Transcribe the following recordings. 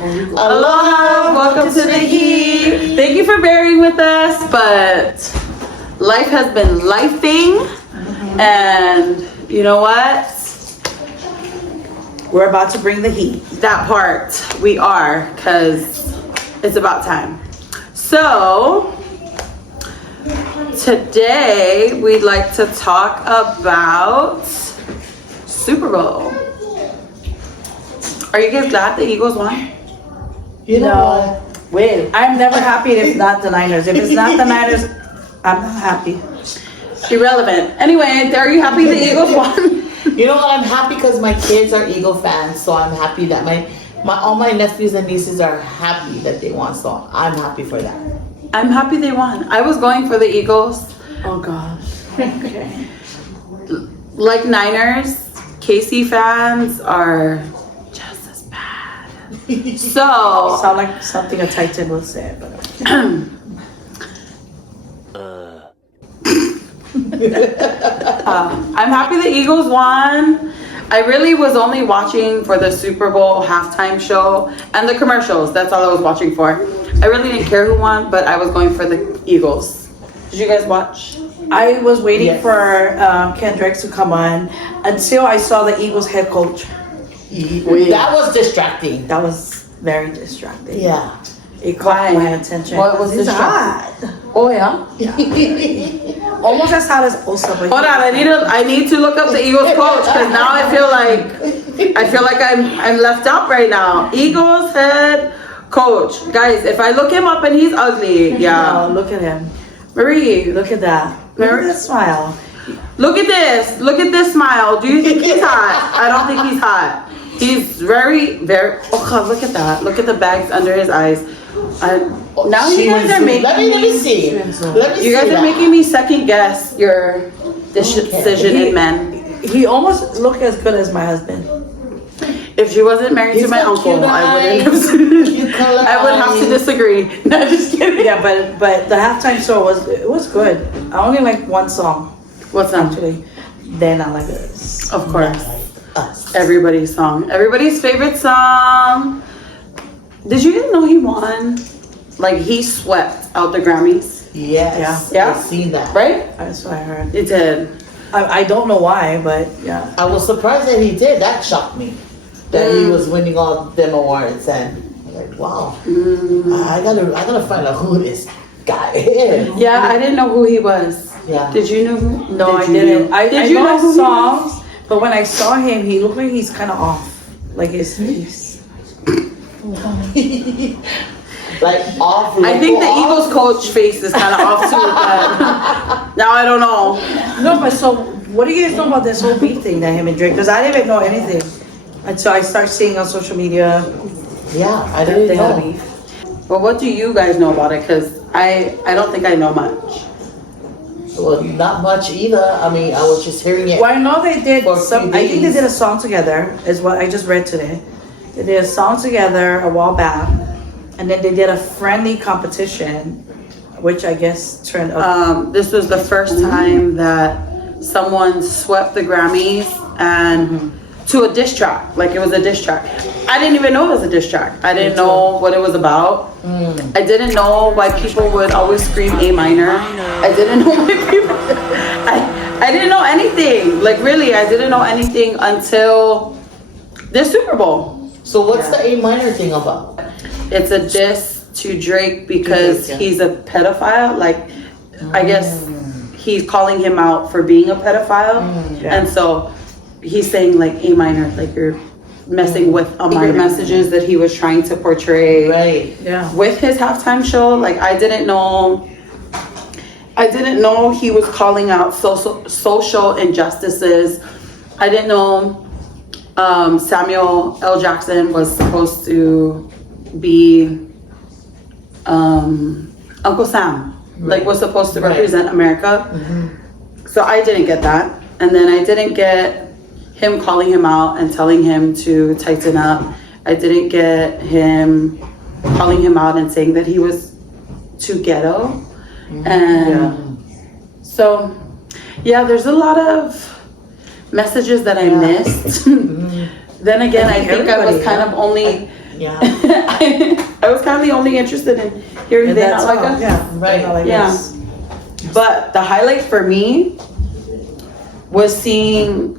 Aloha! Welcome to the heat. Thank you for bearing with us, but life has been lifing, and you know what? We're about to bring the heat. That part we are, because it's about time. So today we'd like to talk about Super Bowl. Are you guys glad the Eagles won? You know, wait, I'm never happy if it's not the Niners. If it's not the Niners, I'm not happy. Irrelevant. Anyway, are you happy the Eagles won? You know what? I'm happy because my kids are Eagle fans, so I'm happy that all my nephews and nieces are happy that they won. So I'm happy for that. I'm happy they won. I was going for the Eagles. Oh gosh. Okay. Like Niners, KC fans are just as bad. So Sound like something a Titan will say, but I'm happy the Eagles won. I really was only watching for the Super Bowl halftime show and the commercials. That's all I was watching for. I really didn't care who won, but I was going for the Eagles. Did you guys watch? I was waiting for Kendrick to come on until I saw the Eagles head coach. That was distracting. That was very distracting. Yeah. It caught my attention. What was It's distracting? hot. Oh yeah. Almost as hot as Osa. Hold on, I need to look up the Eagles coach because now I feel like I'm left out right now. Eagles head coach, guys. If I look him up and he's ugly, yeah. Oh, look at him. Marie, Look at that. Look at that smile. look at this. Look at this smile. Do you think he's hot? I don't think he's hot. He's very, very. Oh God, look at that. Look at the bags under his eyes. Now you guys are making Let me see. You guys are making me second guess your decision in men. He almost looked as good as my husband. If she wasn't married to my uncle, I wouldn't have. I would have to disagree. No, just kidding. Yeah, but the halftime show was good. I only like one song What's that? actually. Then I like this. Of course, everybody's song, everybody's favorite song. Did you guys know he won? Like he swept out the Grammys, Yes. Yeah. I've seen that. right? That's what I heard. It did. I don't know why, but yeah. I was surprised that he did. That shocked me. That he was winning all them awards, and I'm like, wow. I gotta find out who this guy is. Yeah, I didn't know who he was. Yeah. Did you know who? No, I did you didn't. know? I Did you know know who his he was? songs, but when I saw him, he looked like he's kind of off. Like his face. Like off. I think the off. Eagles coach face is kind of off too, but now I don't know. No, but so what do you guys know about this whole beef thing that him and Drake? Because I didn't even know anything until I started seeing on social media Yeah, I that didn't they had a know. beef. But what do you guys know about it? Because I don't think I know much. Well, not much either. I mean, I was just hearing it. Well, I know they did For a some. few I think they days. did a song together. Is what I just read today. They did a song together a while back, and then they did a friendly competition, which I guess turned up. This was the first time that someone swept the Grammys and to a diss track. Like it was a diss track. I didn't even know it was a diss track. I didn't know what it was about. I didn't know why people would always scream A minor. I didn't know why people. I didn't know anything. Like really, I didn't know anything until the Super Bowl. So what's the A minor thing about? It's a diss to Drake because Drake, yeah. he's a pedophile. Like, I guess he's calling him out for being a pedophile. Yeah. And so he's saying like A minor, like you're messing with secret messages that he was trying to portray Right. Yeah. with his halftime show. Like I didn't know he was calling out social injustices. I didn't know Samuel L. Jackson was supposed to be Uncle Sam, like was supposed to represent America. So I didn't get that. And then I didn't get him calling him out and telling him to tighten up. I didn't get him calling him out and saying that he was too ghetto. And so, yeah, there's a lot of messages that I missed. Then again, I think I was kind of only Yeah. I was kind of the only interested in hearing And They that's Not Like all, Us. yeah, Right. They Not Like Yeah. Us. But the highlight for me was seeing,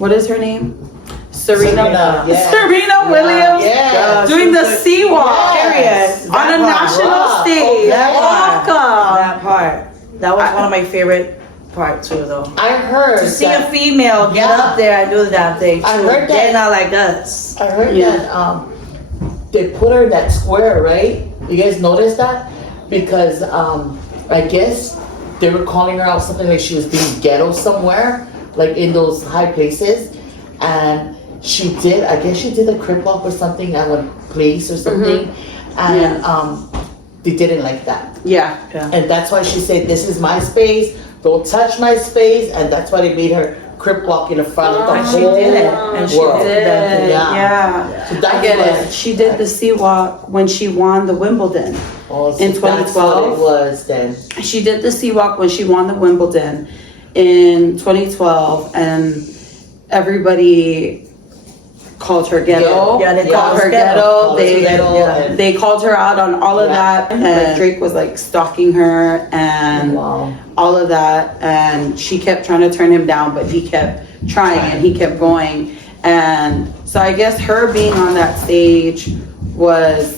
what is her name? Serena yes. Serena Williams Yes. doing the sea walk Yes. on a That part. national Wow. stage. That Walk up. That part. That was one of my favorite part too, though. I heard To see that, a female get Yeah. up there and do the damn thing. I too. heard that. They're not like us. I heard Yeah. that they put her in that square, right? You guys noticed that? Because I guess they were calling her out something like she was being ghetto somewhere, like in those high places. And she did, I guess she did a crip walk or something at one place or something. And they didn't like that. Yeah. And that's why she said, this is my space, don't touch my space. And that's why they made her crip walk in the front of the And she whole did it. And she world. did that. Yeah. Yeah. So that's I get what- it. She did the sea walk when she won the Wimbledon. Oh, so In that's what 2012? it was then. She did the sea walk when she won the Wimbledon in 2012, and everybody called her ghetto. Yeah, they called her ghetto. ghetto. Called her They ghetto, yeah. and- they called her out on all of Yeah. that, and Drake was like stalking her and Wow. all of that, and she kept trying to turn him down, but he kept trying and he kept going. And so I guess her being on that stage was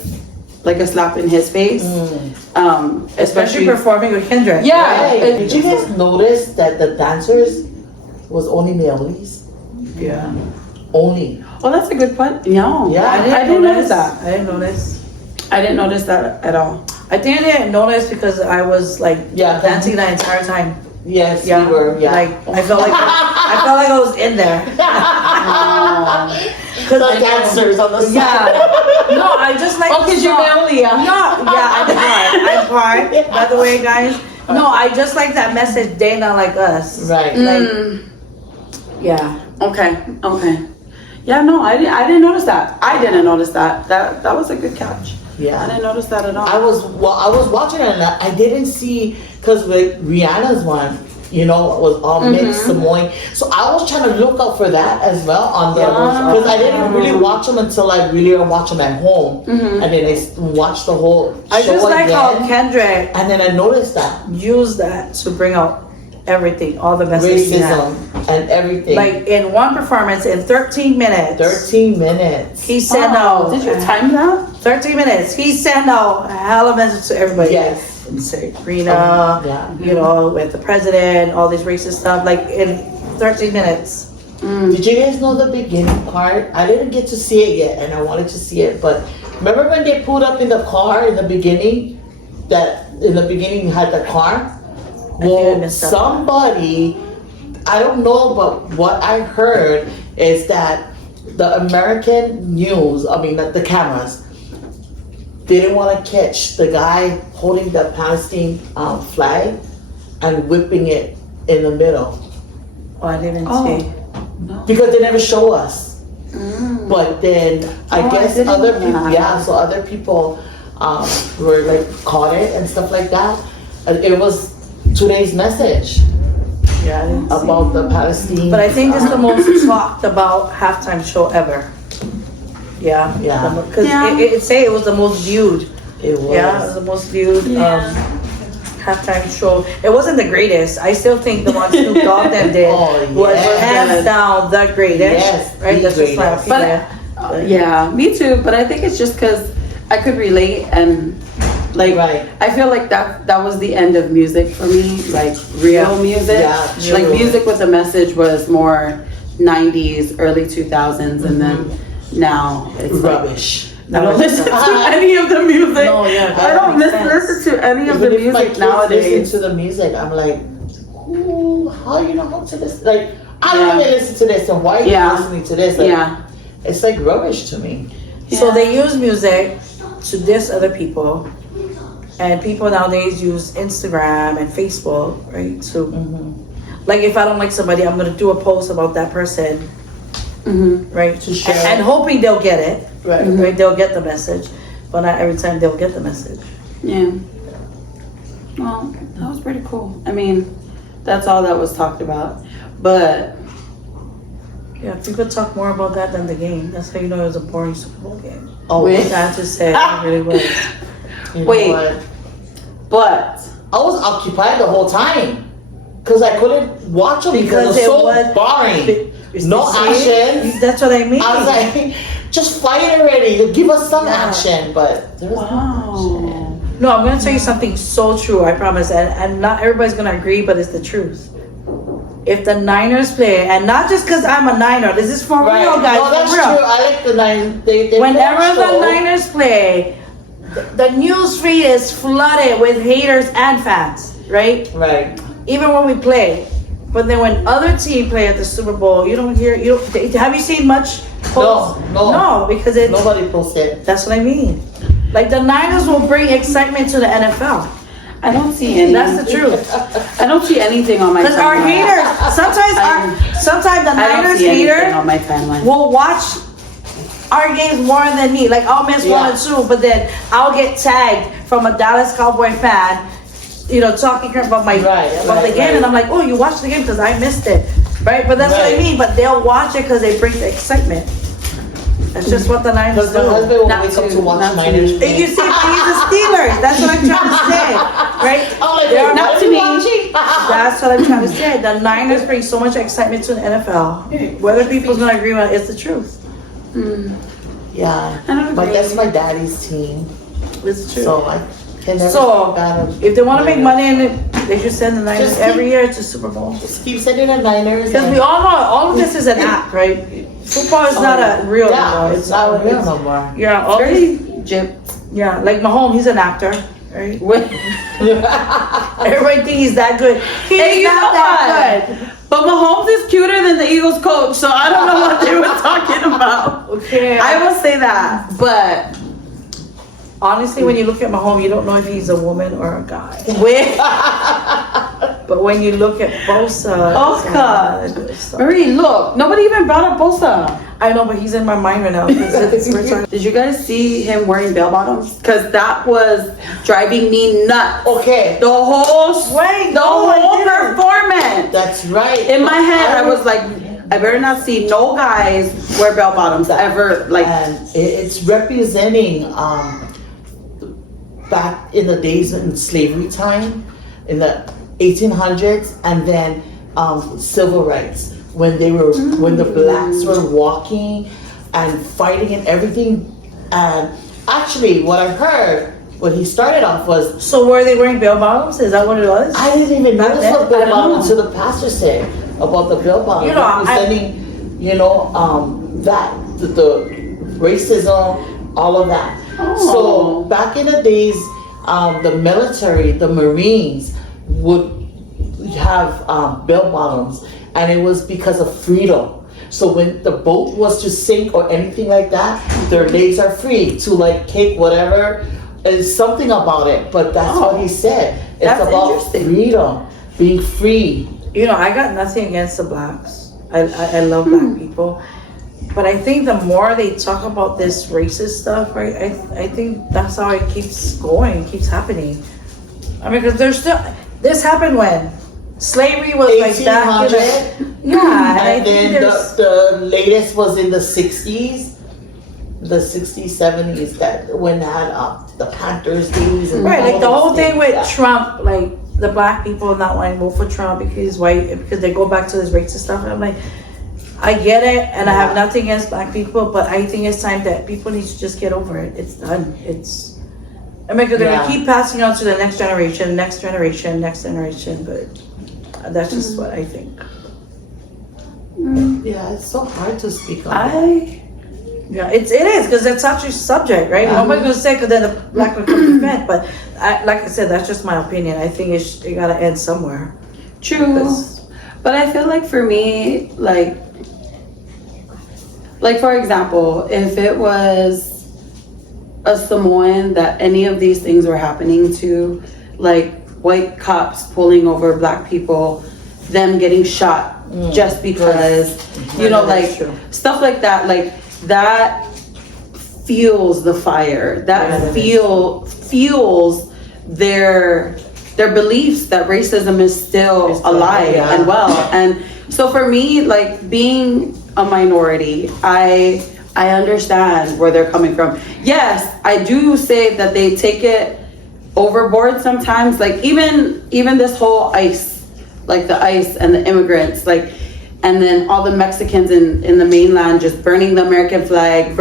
like a slap in his face. Especially Especially performing with Kendrick. Yeah. Hey, did you guys notice that the dancers was only males? Yeah. Only. Oh, that's a good point. No, Yeah, I didn't notice that. I didn't notice. I didn't notice that at all. I think I didn't notice because I was like Yeah. dancing the entire time. Yes, Yeah. we were. Yeah. Like I felt like I was in there. the dancers on the side. Yeah. No, I just like. Oh, because you're saw- Leolia. No, yeah, I'm part. By the way, guys. No, I just like that message. They not like us. Right. Like, yeah. Okay. Yeah, no, I didn't notice that. I didn't notice that. That was a good catch. I Yeah. didn't notice that at all. I was watching it and I didn't see, because with Rihanna's one, you know, it was all mixed Samoan. So I was trying to look out for that as well on the, because I didn't really watch them until I really watch them at home. And then I watched the whole show I just like how again. Kendrick And then I noticed that used that to bring out everything, all the messages. he had. racism and everything. Like in one performance, in 13 minutes, 13 minutes. he sent Oh, out. did you time that? 13 minutes. He sent out a hell of a message to everybody. Yes. And Serena, Yeah. you know, with the president, all this racist stuff, like in 13 minutes. Did you guys know the beginning part? I didn't get to see it yet, and I wanted to see it. But remember when they pulled up in the car in the beginning? That in the beginning you had the car. think I Well, missed that somebody, I don't know, but what I heard is that the American news, I mean the cameras, didn't want to catch the guy holding the Palestine flag and whipping it in the middle. Oh, I didn't Oh. see. Because they never show us. But then I Oh, I guess didn't other know people, that. yeah, so other people were like caught it and stuff like that. And it was today's message Yeah, I didn't see. about the Palestine. But I think this is the most talked about halftime show ever. Yeah. Yeah. Because Yeah. it say it was the most viewed. It was. Yeah, it was the most viewed Yeah. halftime show. It wasn't the greatest. I still think the one Snoop Dogg them did Oh, was yes. hands down the greatest. Yes, Right? the That's just my greatest. opinion. Yeah, me too. But I think it's just because I could relate and like Right. I feel like that was the end of music for me, like real music. Yeah, Like true. music with a message was more 90s, early 2000s, and then now it's like, Rubbish. I don't listen to any of the music. No, yeah, I don't that makes listen to any of Even the if my music kids nowadays. listen to the music, I'm like, who? How you know how to listen? Like, I don't Yeah. even listen to this, and why are you Yeah. listening to this? Like, Yeah. It's like rubbish to me. So Yeah. they use music to diss other people, and people nowadays use Instagram and Facebook, right? So, like if I don't like somebody, I'm gonna do a post about that person, right? To share. And hoping they'll get it, Right. right? They'll get the message, but not every time they'll get the message. Yeah. Well, that was pretty cool. I mean, that's all that was talked about. But Yeah, people talk more about that than the game. That's how you know it was a boring Super Bowl game. Oh, Wait. Sad to say, it really was. you know Wait. what? But I was occupied the whole time because I couldn't watch them because it was so boring. No action. That's what I mean. I was like, just fight already. Give us some Yeah. action, but there was no wow. No, I'm gonna tell you something so true, I promise. And not everybody's gonna agree, but it's the truth. If the Niners play, and not just because I'm a Niner, this is for right. real, guys. No, that's for real. true. I like the Niners. They Whenever the show. Niners play, the news feed is flooded with haters and fans, right? Right. Even when we play. But then when other team play at the Super Bowl, you don't hear. Have you seen much posts? No, because it's Nobody posted. That's what I mean. Like the Niners will bring excitement to the NFL. I don't see any. That's the truth. I don't see anything on my Because our timeline. haters, sometimes the I don't Niners see anything haters on my timeline. will watch our games more than me. Like I'll miss one or two, but then I'll get tagged from a Dallas Cowboy fan, talking about the game, and I'm like, oh, you watched the game because I missed it, right? But that's what I mean. But they'll watch it because they bring the excitement. That's just what the Niners Because do. my husband will Not wake up to- to watch not to Niners. me. And you see, but he's the Steelers. That's what I'm trying to say, right? I'm like, They're wait, not what to are you me. watching? That's what I'm trying to say. The Niners bring so much excitement to the NFL. Whether people's gonna agree with it, it's the truth. Yeah, I don't but agree. that's my daddy's team, It's the truth. so I can never So, feel bad of- if they want to make money in it, they should send the Niners Just every year to Super Bowl. Just keep sending the Niners. Because we all know all of this is an act, right? Football is not a real Yeah, anymore. it's not real no more. Yeah, all these, Very jip. yeah, like Mahomes, he's an actor, right? Wait. Everybody thinks he's that good. He's Hey, you not know that what? But Mahomes is cuter than the Eagles coach, so I don't know what they were talking about. good. Okay. I will say that, but Honestly, when you look at Mahomes, you don't know if he's a woman or a guy. wait, But when you look at Bosa, Oh, it's God. another good stuff. Marie, look, nobody even brought up Bosa. I know, but he's in my mind right now. 'Cause we're talking- Did you guys see him wearing bell bottoms? Because that was driving me nuts. Okay, The whole, Wait, the no, I whole didn't. performance. that's right. In my head, I was like, I better not see no guys wear bell bottoms ever. Like, And it's representing back in the days in slavery time, in the 1800s, and then civil rights when the blacks were walking and fighting and everything. And actually, what I heard when he started off was, So were they wearing bell bottoms? Is that what it was? I didn't even Back notice then? what bill I don't bottom know. until the pastor said about the bill bottom. You know, representing, that the racism, all of that. Oh. So back in the days, the military, the Marines would have bell bottoms, and it was because of freedom. So when the boat was to sink or anything like that, their legs are free to like kick whatever. It's something about it, but that's what he said. It's That's about interesting. freedom, being free. I got nothing against the blacks. I love black people. But I think the more they talk about this racist stuff, right, I think that's how it keeps going, keeps happening. I mean, because there's still, this happened when? Slavery was like that. 1800, Yeah, and I and think then there's, the latest was in the 60s. The 60s, 70s, that when they had the Panthers days and right, all like the those whole thing things, with yeah. Trump, like the black people not wanting to vote for Trump because he's white, because they go back to this racist stuff. And I'm like, I get it, and I have nothing against black people, but I think it's time that people need to just get over it. It's done. I mean, because they're Yeah. gonna keep passing on to the next generation, but that's just what I think. Yeah, it's so hard to speak on. Yeah, it is because it's such a subject, right? Yeah. Nobody's gonna say because then the black would come defend. But like I said, that's just my opinion. I think it gotta end somewhere. true. But I feel like for me, like for example, if it was a Samoan that any of these things were happening to, like white cops pulling over black people, them getting shot just because, That's true. stuff like that, like that fuels the fire. That fuels their beliefs that racism is still alive yeah. and well. And so for me, like being a minority, I understand where they're coming from. Yes, I do say that they take it overboard sometimes. Like even this whole ICE, like the ICE and the immigrants, like, and then all the Mexicans in the mainland just burning the American flag,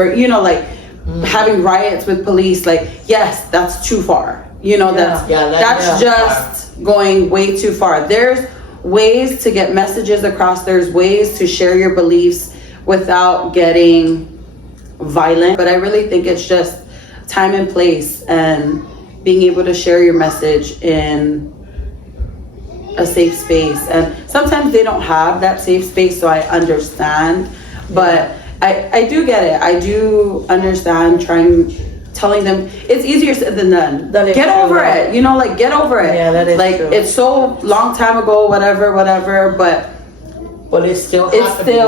having riots with police. Like, yes, that's too far. That's just going way too far. There's ways to get messages across. There's ways to share your beliefs without getting violent. But I really think it's just time and place and being able to share your message in a safe space. And sometimes they don't have that safe space, so I understand. But I do get it. I do understand telling them it's easier said than done. Get over it. Get over it. Yeah, that is true. It's so long time ago, whatever, but it's still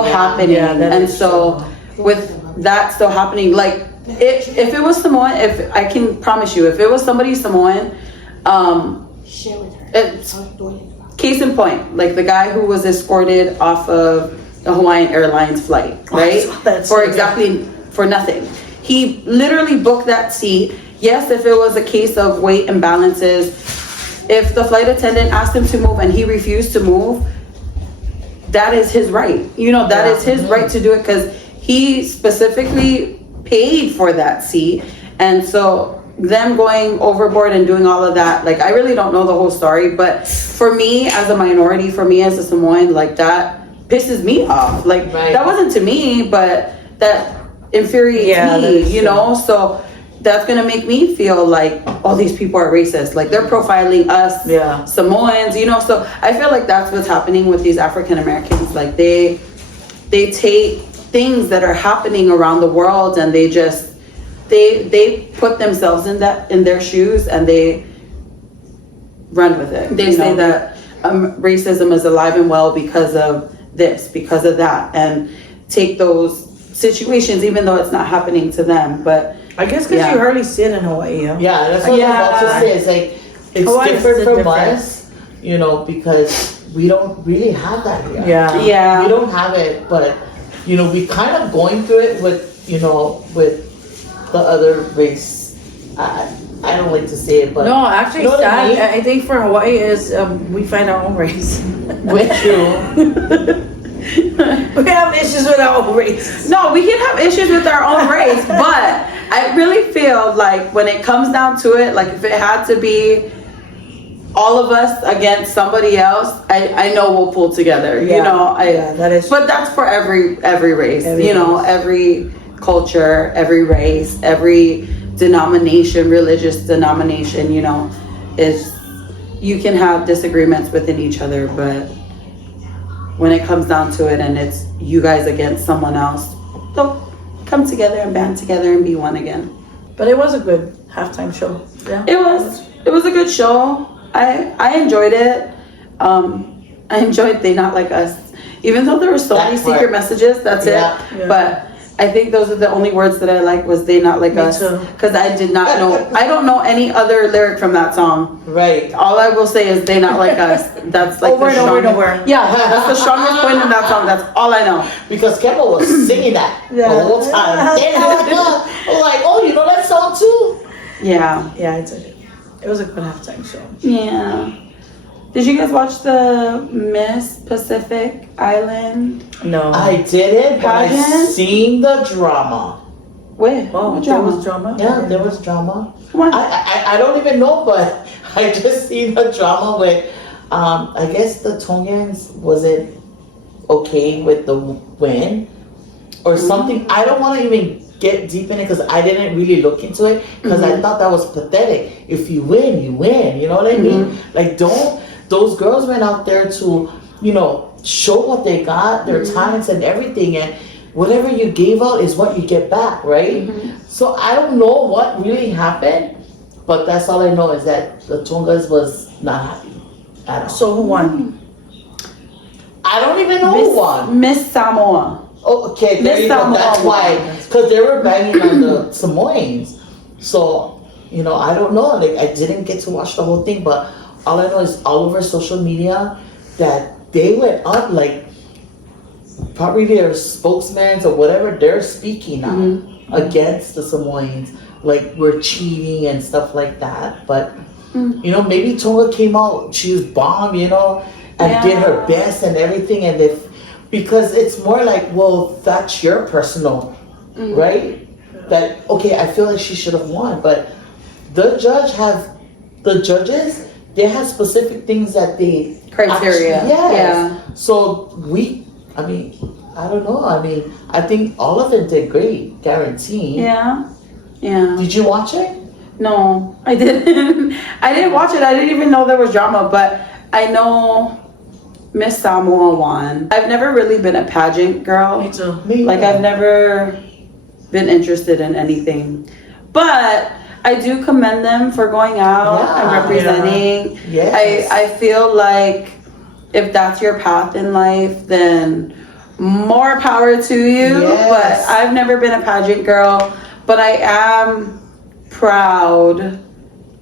happening. Yeah, and so with that still happening, like if it was Samoan, if I can promise you, if it was somebody Samoan, share with her. Case in point, like the guy who was escorted off of the Hawaiian Airlines flight, right? For nothing. He literally booked that seat. Yes, if it was a case of weight imbalances, if the flight attendant asked him to move and he refused to move, that is his right. That is his right to do it, because he specifically paid for that seat. And so them going overboard and doing all of that, like, I really don't know the whole story, but for me as a minority, for me as a Samoan, like, that pisses me off. Like, that wasn't to me, but that infuriates me, so that's gonna make me feel like all these people are racist, like they're profiling us Samoans, so I feel like that's what's happening with these African Americans. Like they take things that are happening around the world and they just they put themselves in their shoes and they run with it. They say that racism is alive and well because of this, because of that, and take those situations even though it's not happening to them. But I guess because you hardly see it in Hawaii. Yeah, that's what I'm about to say. It's like it's Hawaii different from us, because we don't really have that here. Yeah. We don't have it, but we kind of going through it with with the other race. I don't like to say it, but no, actually, I think for Hawaii is we find our own race. With you. We have issues with our own race. No, we can have issues with our own race, but I really feel like when it comes down to it, like if it had to be all of us against somebody else, I know we'll pull together. That is. But that's for every race. Every culture, every race, every denomination, religious denomination. Is you can have disagreements within each other, but when it comes down to it and it's you guys against someone else, they'll come together and band together and be one again. But it was a good halftime show. Yeah. It was a good show. I enjoyed it. I enjoyed They Not Like Us. Even though there were so many secret messages, that's it. Yeah. But I think those are the only words that I like was They Not Like Us. Because I did not know, I don't know any other lyric from that song. Right. All I will say is They Not Like Us. That's like over and over and over. Yeah, that's the strongest point in that song. That's all I know. Because Kepa was singing that the whole time. They Not Like Us. I'm like, oh, you know that song too? Yeah. Yeah, it was a good halftime show. Yeah. Did you guys watch the Miss Pacific Island? No. I didn't, but I Pageant? seen the drama. Where? Oh, What there was drama? Yeah, there was drama. Come on. I don't even know, but I just seen the drama with, I guess the Tongans wasn't okay with the win or something. I don't want to even get deep in it because I didn't really look into it because I thought that was pathetic. If you win, you win. You know what I mean? Like, those girls went out there to, show what they got, their talents and everything, and whatever you gave out is what you get back, right? So I don't know what really happened, but that's all I know is that the Tongas was not happy at all. So who won? I don't even know who won. Miss Samoa. Oh, okay, there you go. That's why, because they were banging on the Samoans. So, I don't know. Like, I didn't get to watch the whole thing, but all I know is all over social media that they went up. Like, probably their spokesmen or whatever, they're speaking now against the Samoans, like we're cheating and stuff like that. But you know, maybe Tonga came out, she was bomb, you know, and did her best and everything, and if because it's more like, well, that's your personal, right? That okay, I feel like she should have won, but the judges, they have specific things that they Criteria. actually, yes. Yeah. So I mean, I don't know. I mean, I think all of them did great, guaranteed. Yeah. Yeah. Did you watch it? No, I didn't. I didn't watch it. I didn't even know there was drama, but I know Miss Samoa won. I've never really been a pageant girl. Me too. Like I've never been interested in anything. But I do commend them for going out and representing. Yes. I feel like if that's your path in life, then more power to you. Yes. But I've never been a pageant girl, but I am proud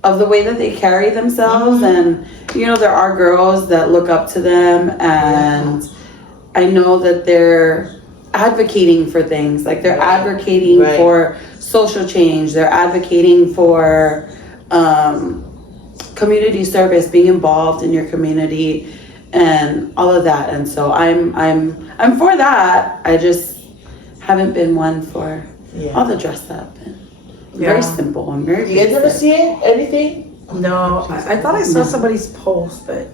of the way that they carry themselves. And you know, there are girls that look up to them, and I know that they're advocating for things, like they're advocating for social change, they're advocating for community service, being involved in your community and all of that. And so I'm for that. I just haven't been one for all the dress up and very simple and very You guys ever basic. see it? Anything? No, I thought I saw somebody's post, but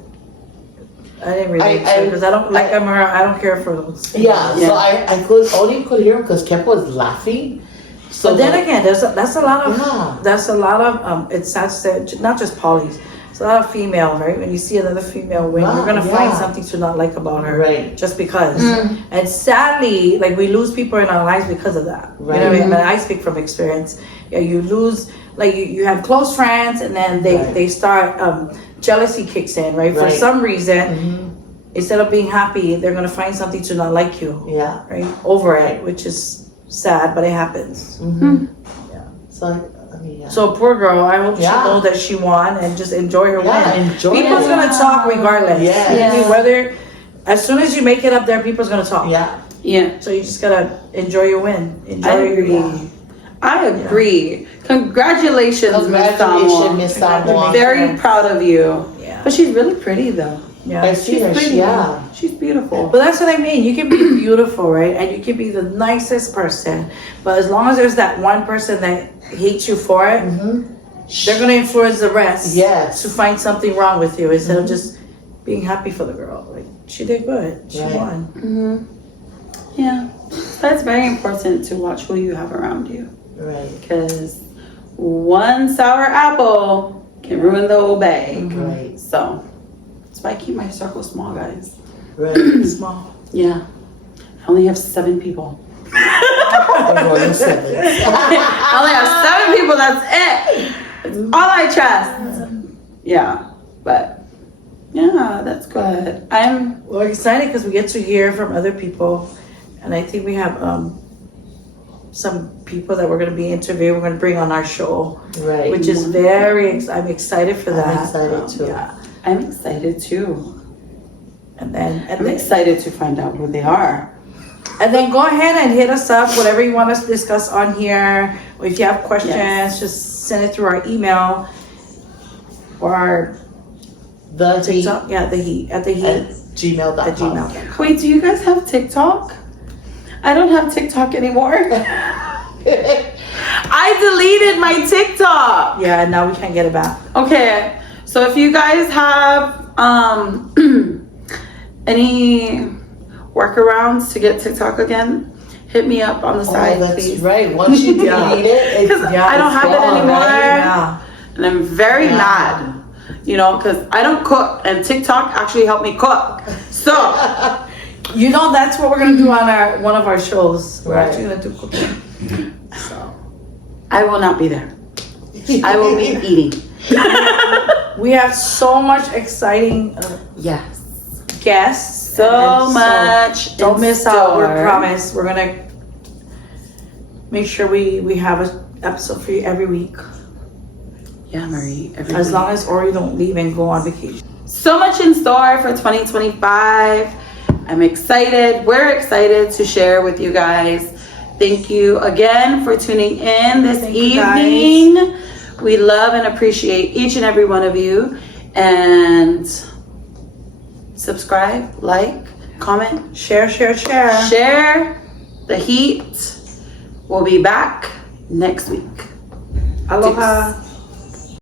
I didn't really because I don't like them, or I don't care for those. Yeah. So I could only hear him because Kepa was laughing. So But then again, that's a lot of Yeah. it's sad to say, not just polys. It's a lot of female, right? When you see another female win, you're gonna find something to not like about her, Right. just because. And sadly, like we lose people in our lives because of that. You know what I mean? But I speak from experience. Yeah, you lose, like you have close friends, and then they start jealousy kicks in, right? For some reason, instead of being happy, they're gonna find something to not like you. Yeah. Right? Over it, which is sad, but it happens. So I mean, yeah. So poor girl, I hope she knows that she won and just enjoy her win. Enjoy People's it. gonna talk regardless. Yes. I mean, whether as soon as you make it up there, people's gonna talk. Yeah. So you just gotta enjoy your win. Enjoy I your agree. I agree. Congratulations, Miss Samoa. Miss Samoa. Very proud of you. Yeah. But she's really pretty though. I see her. pretty. Yeah. She's beautiful. But that's what I mean. You can be beautiful, right? And you can be the nicest person. But as long as there's that one person that hates you for it, they're gonna influence the rest to find something wrong with you instead of just being happy for the girl. Like she did good. She won. Yeah. That's very important to watch who you have around you. Right. Because one sour apple can ruin the whole bag. Right. So that's why I keep my circle small, guys. Right. Small. Yeah. I only have 7 people. I'm going to 7. I only have 7 people, that's it. That's all I trust. Yeah. But yeah, that's good. We're excited because we get to hear from other people, and I think we have some people that we're going to be interviewing. We're going to bring on our show, Right. which is I'm excited for that. I'm excited too. Yeah, I'm excited too. and then I'm excited to find out who they are. And then go ahead and hit us up, whatever you want us to discuss on here. Or if you have questions, just send it through our email or our The TikTok. heat Yeah, the heat at gmail.com. gmail.com. Wait, do you guys have TikTok? I don't have TikTok anymore. I deleted my TikTok. Yeah, and now we can't get it back. Okay, so if you guys have any workarounds to get TikTok again, hit me up on the side, that's please. right. Once you delete it, Because I don't have it anymore, Yeah. and I'm very mad. You know, because I don't cook, and TikTok actually helped me cook. So, You know, that's what we're gonna do on one of our shows. We're Right. actually gonna do cooking. So I will not be there. I will be eating. we have so much exciting Yes. guests. So and much. Don't in miss out. We store. promise. We're gonna make sure we have an episode for you every week. Yeah, Marie. As long as Ori don't leave and go on vacation. So much in store for 2025. I'm excited. We're excited to share with you guys. Thank you again for tuning in this evening. We love and appreciate each and every one of you. And subscribe, like, comment, Share. share the heat. We'll be back next week. Aloha.